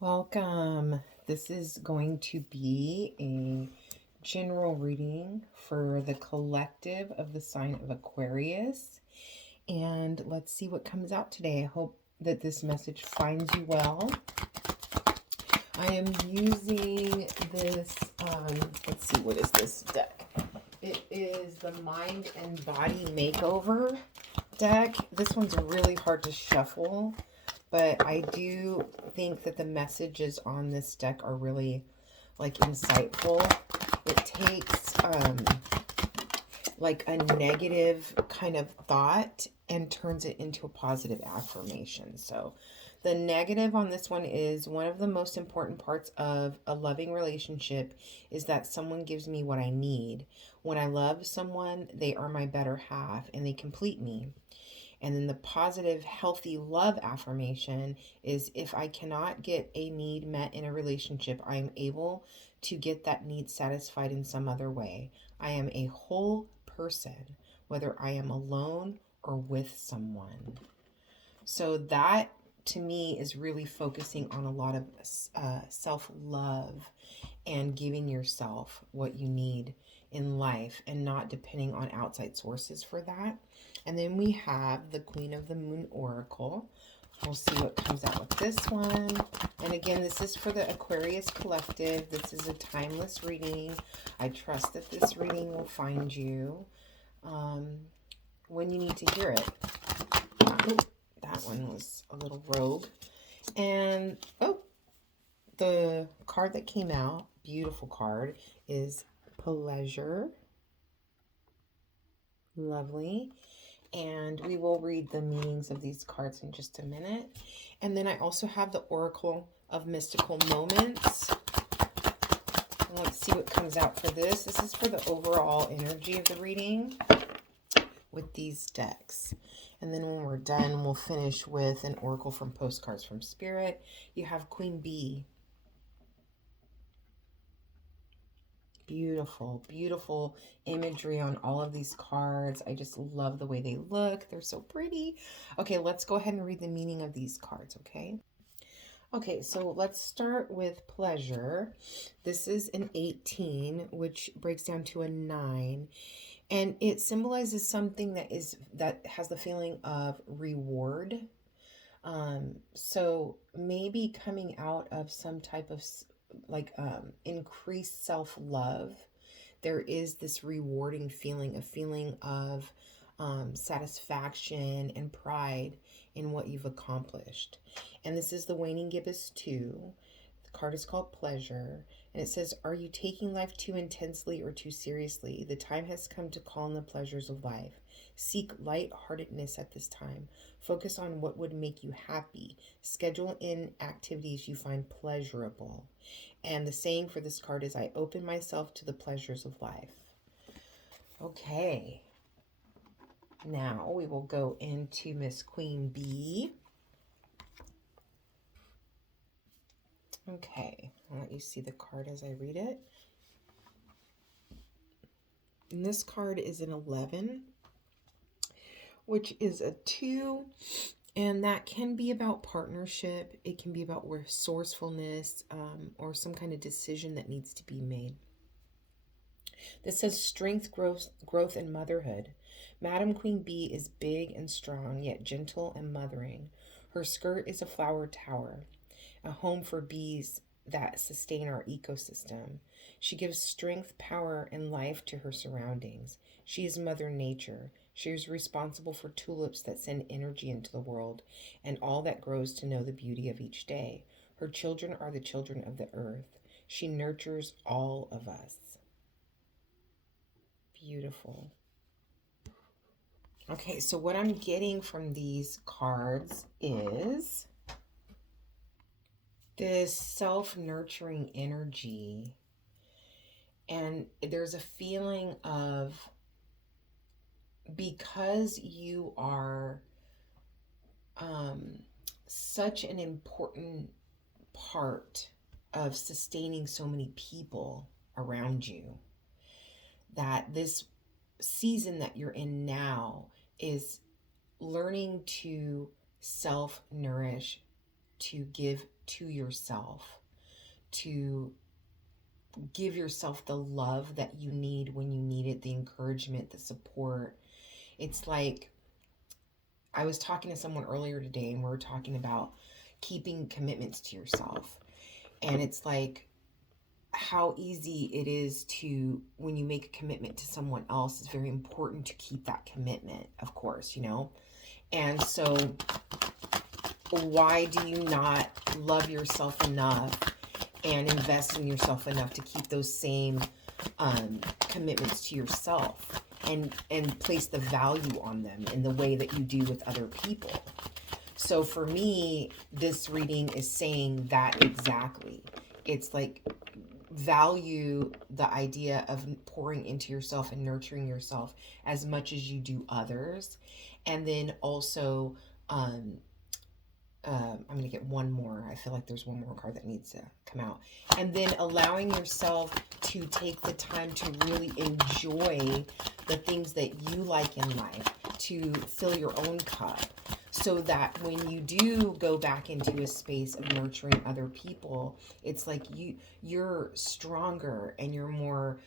Welcome. This is going to be a general reading for the collective of the sign of Aquarius. And let's see what comes out today. I hope that this message finds you well. I am using this, let's see, what is this deck? It is the Mind and Body Makeover deck. This one's really hard to shuffle, but I do think that the messages on this deck are really like insightful. It takes like a negative kind of thought and turns it into a positive affirmation. So the negative on this one is one of the most important parts of a loving relationship is that someone gives me what I need. When I love someone, they are my better half and they complete me. And then the positive, healthy love affirmation is if I cannot get a need met in a relationship, I am able to get that need satisfied in some other way. I am a whole person, whether I am alone or with someone. So that to me is really focusing on a lot of self-love and giving yourself what you need in life and not depending on outside sources for that. And then we have the Queen of the Moon Oracle. We'll see what comes out with this one. And again, this is for the Aquarius Collective. This is a timeless reading. I trust that this reading will find you when you need to hear it. Oh, that one was a little rogue. And, the card that came out, beautiful card, is Pleasure. Lovely. And we will read the meanings of these cards in just a minute. And then I also have the Oracle of Mystical Moments. And let's see what comes out for this. This is for the overall energy of the reading with these decks. And then when we're done, we'll finish with an oracle from Postcards from Spirit. You have Queen Bee. Beautiful, beautiful imagery on all of these cards. I just love the way they look. They're so pretty. Okay, let's go ahead and read the meaning of these cards, okay? Okay, so let's start with Pleasure. This is an 18, which breaks down to a 9. And it symbolizes something that has the feeling of reward. So maybe coming out of some type of increased self-love, there is this rewarding feeling, a feeling of satisfaction and pride in what you've accomplished. And this is the Waning Gibbous 2. The card is called Pleasure. And it says, are you taking life too intensely or too seriously? The time has come to call on the pleasures of life. Seek lightheartedness at this time. Focus on what would make you happy. Schedule in activities you find pleasurable. And the saying for this card is, I open myself to the pleasures of life. Okay. Now we will go into Miss Queen Bee. Okay, I'll let you see the card as I read it. And this card is an 11, which is a 2, and that can be about partnership. It can be about resourcefulness or some kind of decision that needs to be made. This says strength, growth, and motherhood. Madam Queen Bee is big and strong, yet gentle and mothering. Her skirt is a flower tower, a home for bees that sustain our ecosystem. She gives strength, power, and life to her surroundings. She is Mother Nature. She is responsible for tulips that send energy into the world and all that grows to know the beauty of each day. Her children are the children of the earth. She nurtures all of us. Beautiful. Okay, so what I'm getting from these cards is this self-nurturing energy. And there's a feeling of, because you are such an important part of sustaining so many people around you, that this season that you're in now is learning to self-nourish, to give to yourself, to give yourself the love that you need when you need it, the encouragement, the support. It's like, I was talking to someone earlier today and we were talking about keeping commitments to yourself. And it's like how easy it is to, when you make a commitment to someone else, it's very important to keep that commitment, of course, you know? And so why do you not love yourself enough and invest in yourself enough to keep those same commitments to yourself and place the value on them in the way that you do with other people? So for me, this reading is saying that exactly. It's like, value the idea of pouring into yourself and nurturing yourself as much as you do others. And then also, I'm going to get one more. I feel like there's one more card that needs to come out. And then allowing yourself to take the time to really enjoy the things that you like in life, to fill your own cup, so that when you do go back into a space of nurturing other people, it's like you're stronger and you're more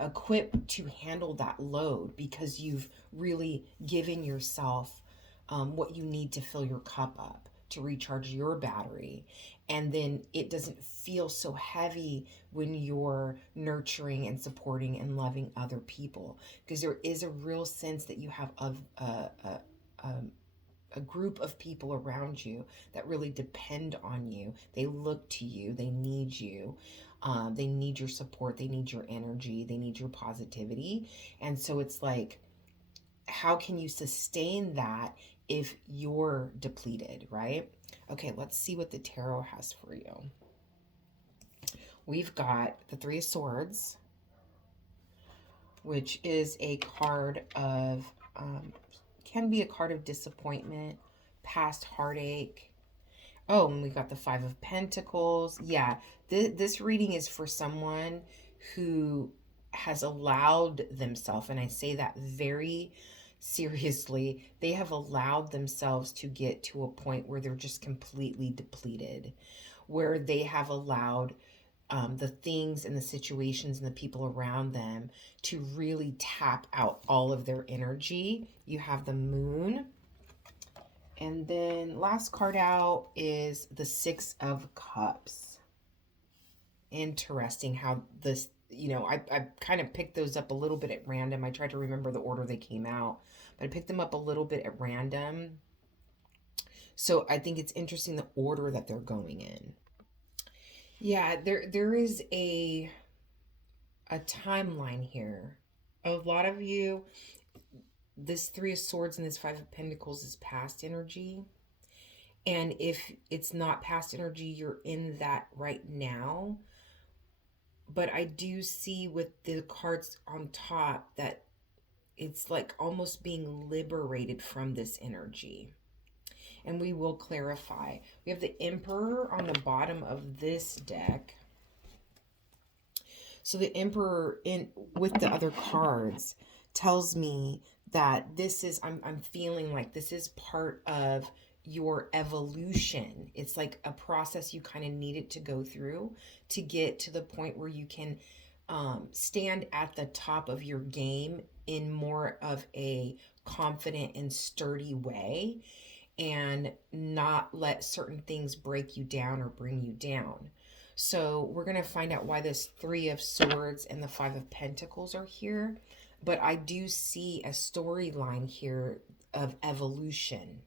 equipped to handle that load, because you've really given yourself what you need to fill your cup up, to recharge your battery. And then it doesn't feel so heavy when you're nurturing and supporting and loving other people, because there is a real sense that you have of a group of people around you that really depend on you. They look to you. They need you. They need your support. They need your energy. They need your positivity. And so it's like, how can you sustain that if you're depleted, right? Okay, let's see what the tarot has for you. We've got the Three of Swords, which is a card of, can be a card of disappointment, past heartache. Oh, and we got the Five of Pentacles. Yeah, this reading is for someone who has allowed themselves, and I say that very seriously, they have allowed themselves to get to a point where they're just completely depleted, where they have allowed the things and the situations and the people around them to really tap out all of their energy. You have the Moon. And then last card out is the Six of Cups. Interesting how this, I kind of picked those up a little bit at random. I tried to remember the order they came out, but I picked them up a little bit at random. So I think it's interesting the order that they're going in. Yeah, there is a timeline here. A lot of you, this Three of Swords and this Five of Pentacles is past energy. And if it's not past energy, you're in that right now. But I do see with the cards on top that it's like almost being liberated from this energy. And we will clarify. We have the Emperor on the bottom of this deck. So the Emperor with the other cards tells me that this is, I'm feeling like this is part of your evolution. It's like a process you kind of needed to go through to get to the point where you can stand at the top of your game in more of a confident and sturdy way, and not let certain things break you down or bring you down. So we're going to find out why this Three of Swords and the Five of Pentacles are here. But I do see a storyline here of evolution.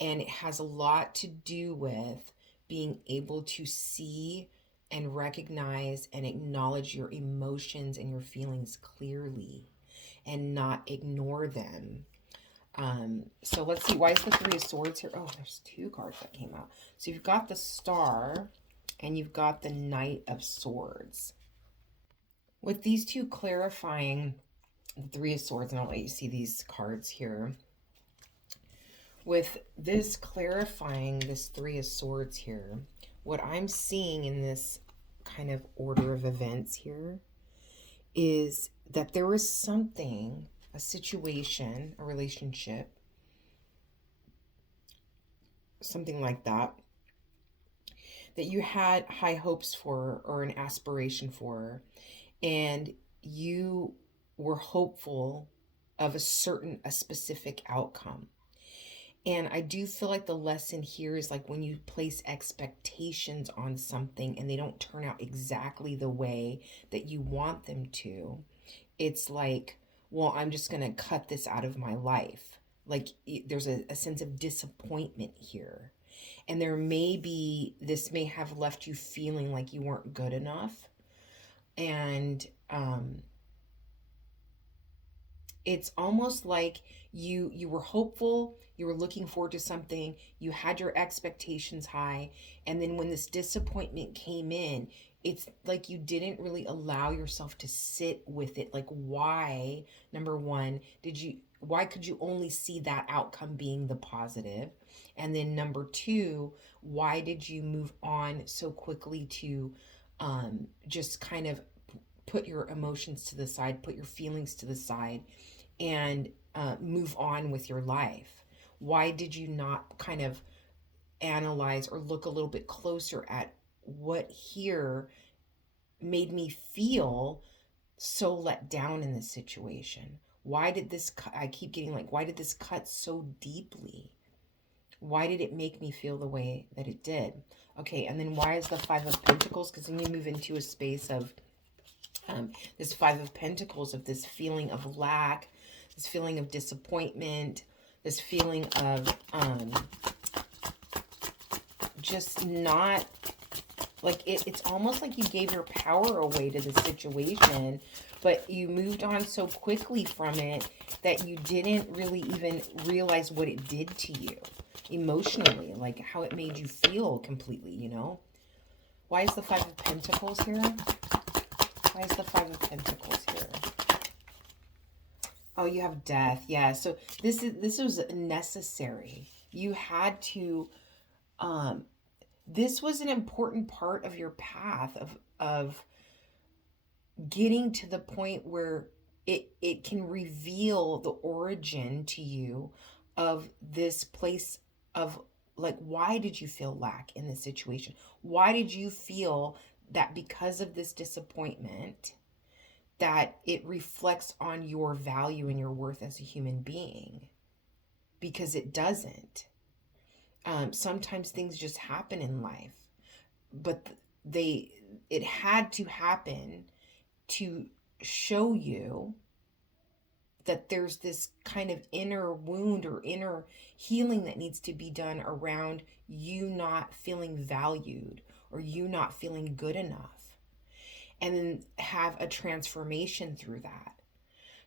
And it has a lot to do with being able to see and recognize and acknowledge your emotions and your feelings clearly and not ignore them. So let's see, why is the Three of Swords here? Oh, there's two cards that came out. So you've got the Star and you've got the Knight of Swords. With these two clarifying the Three of Swords, and I'll let you see these cards here. With this clarifying this Three of Swords here, what I'm seeing in this kind of order of events here is that there was something, a situation, a relationship, something like that, that you had high hopes for or an aspiration for, and you were hopeful of a specific outcome. And I do feel like the lesson here is like when you place expectations on something and they don't turn out exactly the way that you want them to, it's like, well, I'm just going to cut this out of my life. Like there's a sense of disappointment here. And this may have left you feeling like you weren't good enough. And it's almost like you were hopeful, you were looking forward to something, you had your expectations high, and then when this disappointment came in, it's like you didn't really allow yourself to sit with it. Like, why, number one, why could you only see that outcome being the positive? And then number two, why did you move on so quickly to just kind of put your emotions to the side, put your feelings to the side, and move on with your life? Why did you not kind of analyze or look a little bit closer at what here made me feel so let down in this situation? Why did this I keep getting like, why did this cut so deeply? Why did it make me feel the way that it did? Okay, and then why is the Five of Pentacles? Because then you move into a space of this Five of Pentacles, of this feeling of lack, this feeling of disappointment, this feeling of just not, like it's almost like you gave your power away to the situation, but you moved on so quickly from it that you didn't really even realize what it did to you emotionally, like how it made you feel completely, you know? Why is the Five of Pentacles here? Why is the Five of Pentacles here? Oh, you have death. Yeah, so this was necessary. You had to this was an important part of your path of getting to the point where it can reveal the origin to you of this place of, like, why did you feel lack in this situation? Why did you feel that because of this disappointment that it reflects on your value and your worth as a human being? Because it doesn't. Sometimes things just happen in life, but it had to happen to show you that there's this kind of inner wound or inner healing that needs to be done around you not feeling valued or you not feeling good enough, and then have a transformation through that.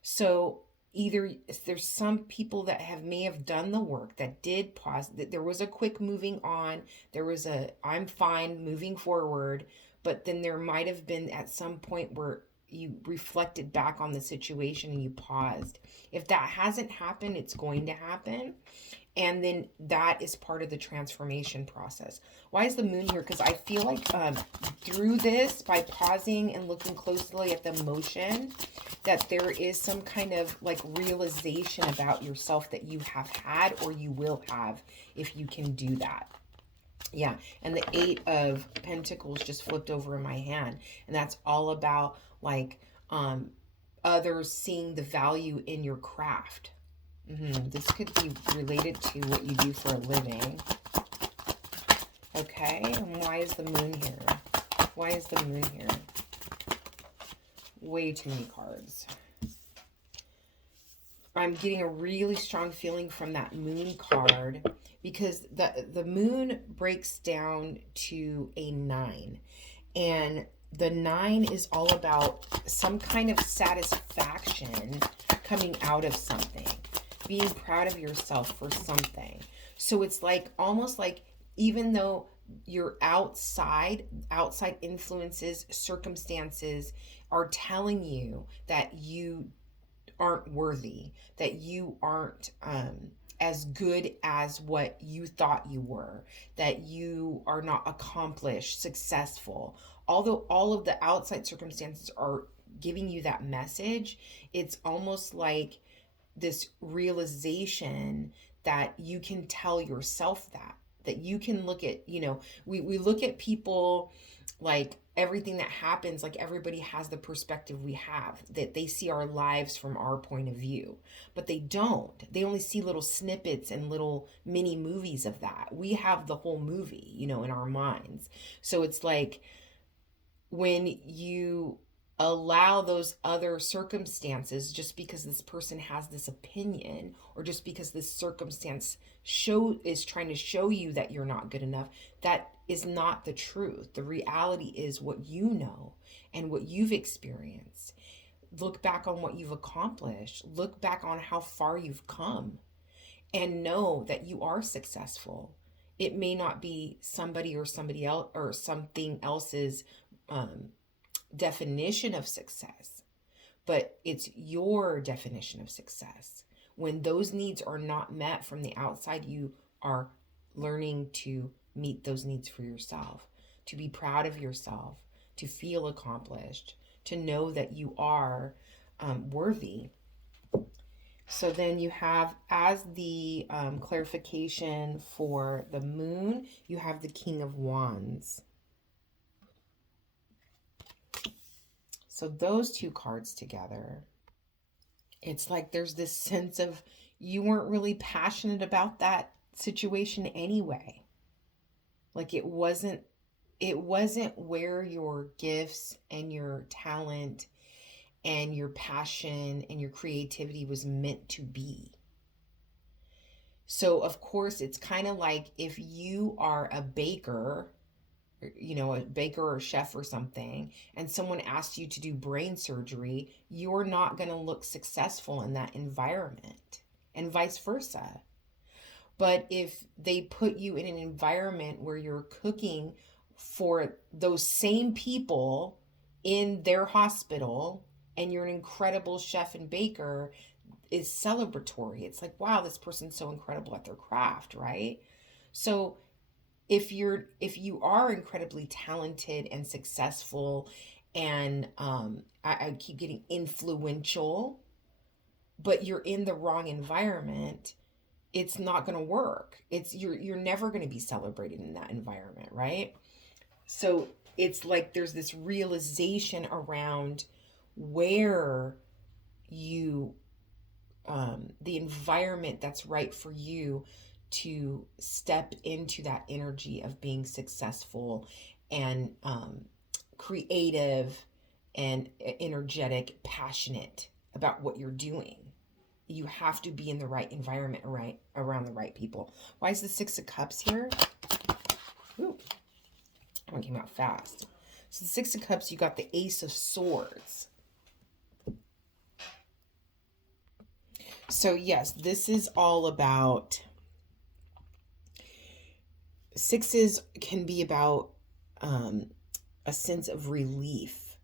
So either there's some people that may have done the work, that did pause, that there was a quick moving on, there was a I'm fine moving forward, but then there might have been at some point where you reflected back on the situation and you paused. If that hasn't happened, it's going to happen. And then that is part of the transformation process. Why is the moon here? Because I feel like through this, by pausing and looking closely at the emotion, that there is some kind of like realization about yourself that you have had or you will have if you can do that. Yeah, and the Eight of Pentacles just flipped over in my hand. And that's all about like others seeing the value in your craft. This could be related to what you do for a living. Okay, and why is the moon here? Why is the moon here? Way too many cards. I'm getting a really strong feeling from that moon card because the moon breaks down to a 9. And the 9 is all about some kind of satisfaction coming out of something, being proud of yourself for something. So it's like almost like, even though your outside influences, circumstances are telling you that you aren't worthy, that you aren't as good as what you thought you were, that you are not accomplished, successful. Although all of the outside circumstances are giving you that message, it's almost like this realization that you can tell yourself that. that you can look at, we look at people like everything that happens, like everybody has the perspective we have, that they see our lives from our point of view, but they don't. They only see little snippets and little mini movies of that. We have the whole movie, in our minds. So it's like when you allow those other circumstances, just because this person has this opinion, or just because this circumstance is trying to show you that you're not good enough, that is not the truth. The reality is what you know and what you've experienced. Look back on what you've accomplished. Look back on how far you've come, and know that you are successful. It may not be somebody else or something else's definition of success, but it's your definition of success. When those needs are not met from the outside, you are learning to meet those needs for yourself, to be proud of yourself, to feel accomplished, to know that you are worthy. So then you have, as the clarification for the moon, you have the King of Wands. So those two cards together, it's like there's this sense of you weren't really passionate about that situation anyway. Like it wasn't where your gifts and your talent and your passion and your creativity was meant to be. So of course it's kind of like if you are a baker, a baker or a chef or something, and someone asks you to do brain surgery, you're not going to look successful in that environment, and vice versa. But if they put you in an environment where you're cooking for those same people in their hospital, and you're an incredible chef and baker, is celebratory. It's like, wow, this person's so incredible at their craft, right? So if you are incredibly talented and successful, and I keep getting influential, but you're in the wrong environment, it's not going to work. You're never going to be celebrated in that environment, right? So it's like there's this realization around where you the environment that's right for you to step into that energy of being successful and creative and energetic, passionate about what you're doing. You have to be in the right environment, right, around the right people. Why is the Six of Cups here? Ooh, that one came out fast. So the Six of Cups, you got the Ace of Swords. So yes, this is all about, sixes can be about a sense of relief.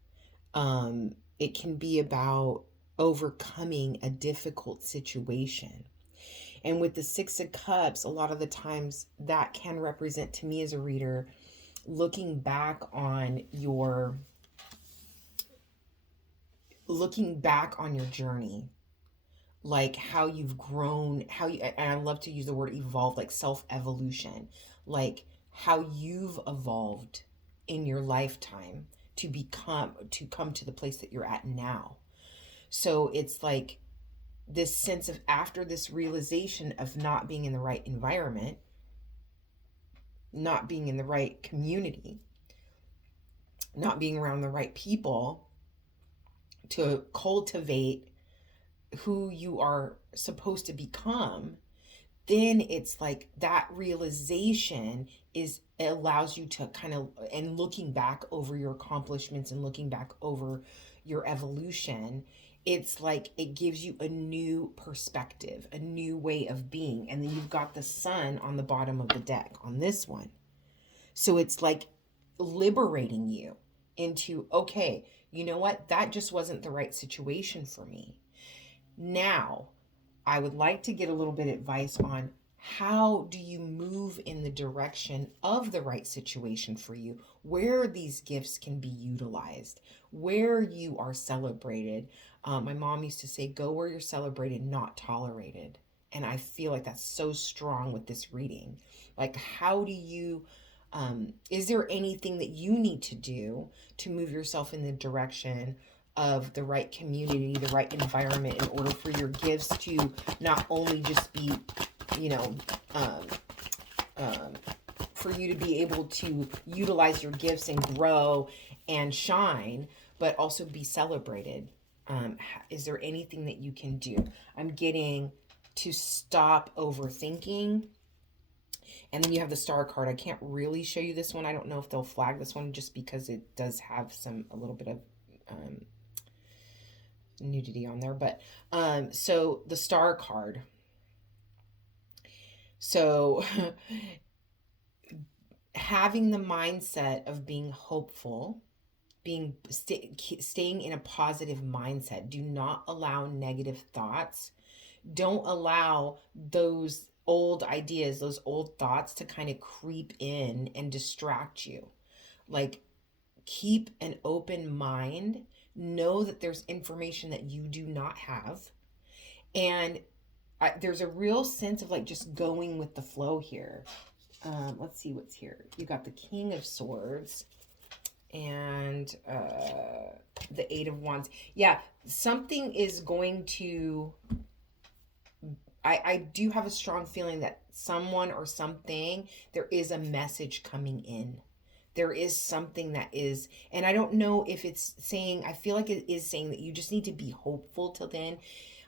It can be about overcoming a difficult situation. And with the Six of Cups, a lot of the times that can represent, to me as a reader, looking back on your journey, like how you've grown, and I love to use the word evolve, like self-evolution, like how you've evolved in your lifetime to come to the place that you're at now. So it's like this sense of, after this realization of not being in the right environment, not being in the right community, not being around the right people to cultivate who you are supposed to become, then it's like that realization allows you to kind of, and looking back over your accomplishments and looking back over your evolution, it's like it gives you a new perspective, a new way of being. And then you've got the Sun on the bottom of the deck on this one. So it's like liberating you into, okay, you know what? That just wasn't the right situation for me. Now, I would like to get a little bit of advice on how do you move in the direction of the right situation for you, where these gifts can be utilized, where you are celebrated. My mom used to say, go where you're celebrated, not tolerated. And I feel like that's so strong with this reading. Like, how do you, is there anything that you need to do to move yourself in the direction of the right community, the right environment, in order for your gifts to not only just be, you know, um, um, for you to be able to utilize your gifts and grow and shine, but also be celebrated? Is there anything that you can do? I'm getting to stop overthinking. And then you have the star card. I can't really show you this one. I don't know if they'll flag this one just because it does have a little bit of um, nudity on there. But so the star card. So having the mindset of being hopeful, staying in a positive mindset. Do not allow negative thoughts. Don't allow those old ideas, those old thoughts to kind of creep in and distract you. Like, keep an open mind. Know that there's information that you do not have. And there's a real sense of like just going with the flow here. Let's see what's here. You got the King of Swords and the Eight of Wands. Yeah, something is going to... I do have a strong feeling that someone or something, there is a message coming in. There is something that is, and I don't know if it's saying, I feel like it is saying that you just need to be hopeful till then.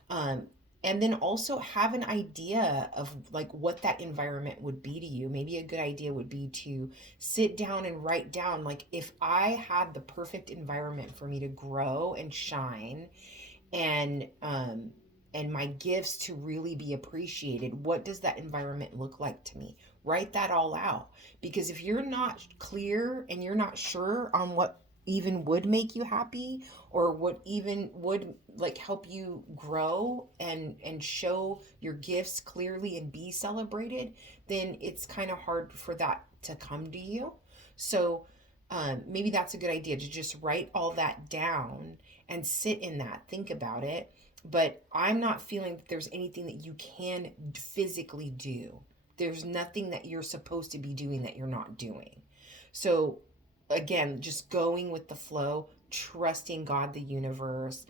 And then also have an idea of like what that environment would be to you. Maybe a good idea would be to sit down and write down, like, if I had the perfect environment for me to grow and shine and my gifts to really be appreciated, what does that environment look like to me? Write that all out. Because if you're not clear and you're not sure on what even would make you happy, or what even would like help you grow and show your gifts clearly and be celebrated, then it's kind of hard for that to come to you. So maybe that's a good idea, to just write all that down and sit in that, think about it. But I'm not feeling that there's anything that you can physically do. There's nothing that you're supposed to be doing that you're not doing. So again, just going with the flow, trusting God, the universe,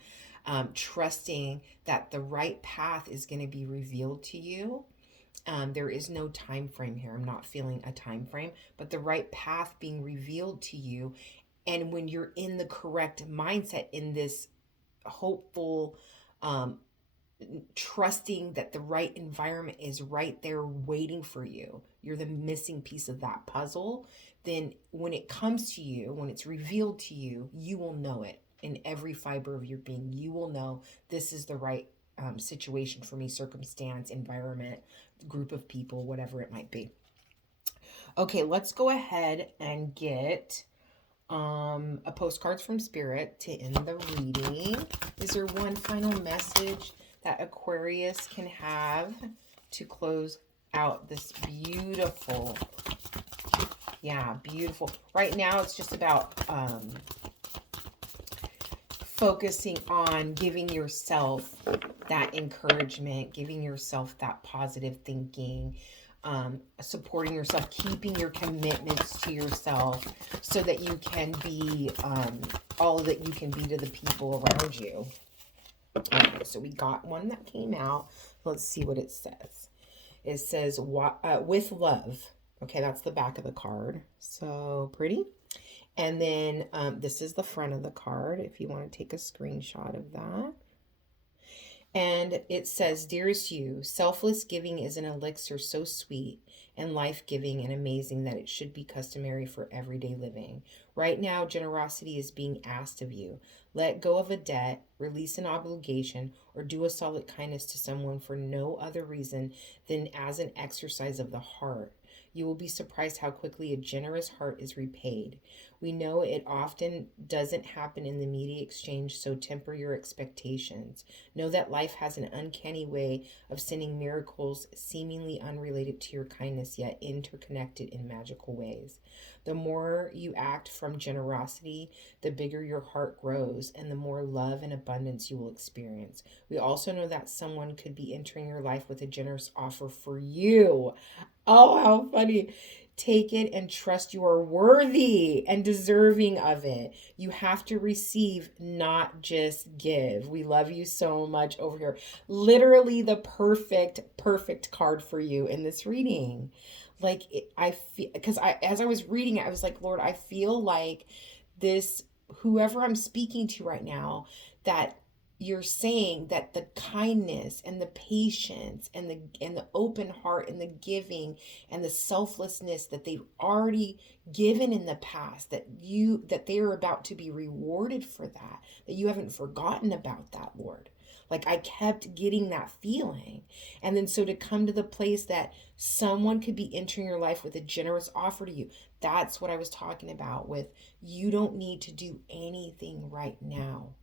trusting that the right path is going to be revealed to you. There is no time frame here. I'm not feeling a time frame, but the right path being revealed to you. And when you're in the correct mindset, in this hopeful, trusting that the right environment is right there waiting for you, you're the missing piece of that puzzle, then when it comes to you, when it's revealed to you, you will know it in every fiber of your being. You will know this is the right situation for me, circumstance, environment, group of people, whatever it might be. Okay, let's go ahead and get a postcards from Spirit to end the reading. Is there one final message that Aquarius can have to close out this beautiful, beautiful. Right now it's just about focusing on giving yourself that encouragement, giving yourself that positive thinking, supporting yourself, keeping your commitments to yourself so that you can be all that you can be to the people around you. Okay, so we got one that came out. Let's see what it says. It says, with love. Okay, that's the back of the card. So pretty. And then this is the front of the card, if you want to take a screenshot of that. And it says, dearest you, selfless giving is an elixir so sweet and life-giving and amazing that it should be customary for everyday living. Right now, generosity is being asked of you. Let go of a debt, release an obligation, or do a solid kindness to someone for no other reason than as an exercise of the heart. You will be surprised how quickly a generous heart is repaid. We know it often doesn't happen in the immediate exchange, so temper your expectations. Know that life has an uncanny way of sending miracles seemingly unrelated to your kindness, yet interconnected in magical ways. The more you act from generosity, the bigger your heart grows and the more love and abundance you will experience. We also know that someone could be entering your life with a generous offer for you. Oh, how funny. Take it and trust you are worthy and deserving of it. You have to receive, not just give. We love you so much over here. Literally the perfect card for you in this reading. Like I feel, because as I was reading it, I was like, Lord, I feel like this, whoever I'm speaking to right now, that you're saying that the kindness and the patience and the open heart and the giving and the selflessness that they've already given in the past, that they are about to be rewarded for that you haven't forgotten about that, Lord. Like I kept getting that feeling. And then so to come to the place that someone could be entering your life with a generous offer to you, that's what I was talking about with, you don't need to do anything right now.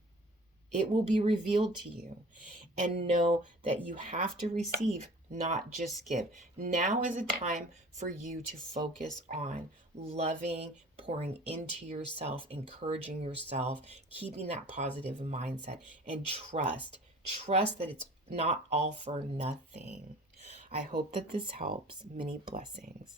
It will be revealed to you. And know that you have to receive, not just give. Now is a time for you to focus on loving, pouring into yourself, encouraging yourself, keeping that positive mindset, and trust. Trust that it's not all for nothing. I hope that this helps. Many blessings.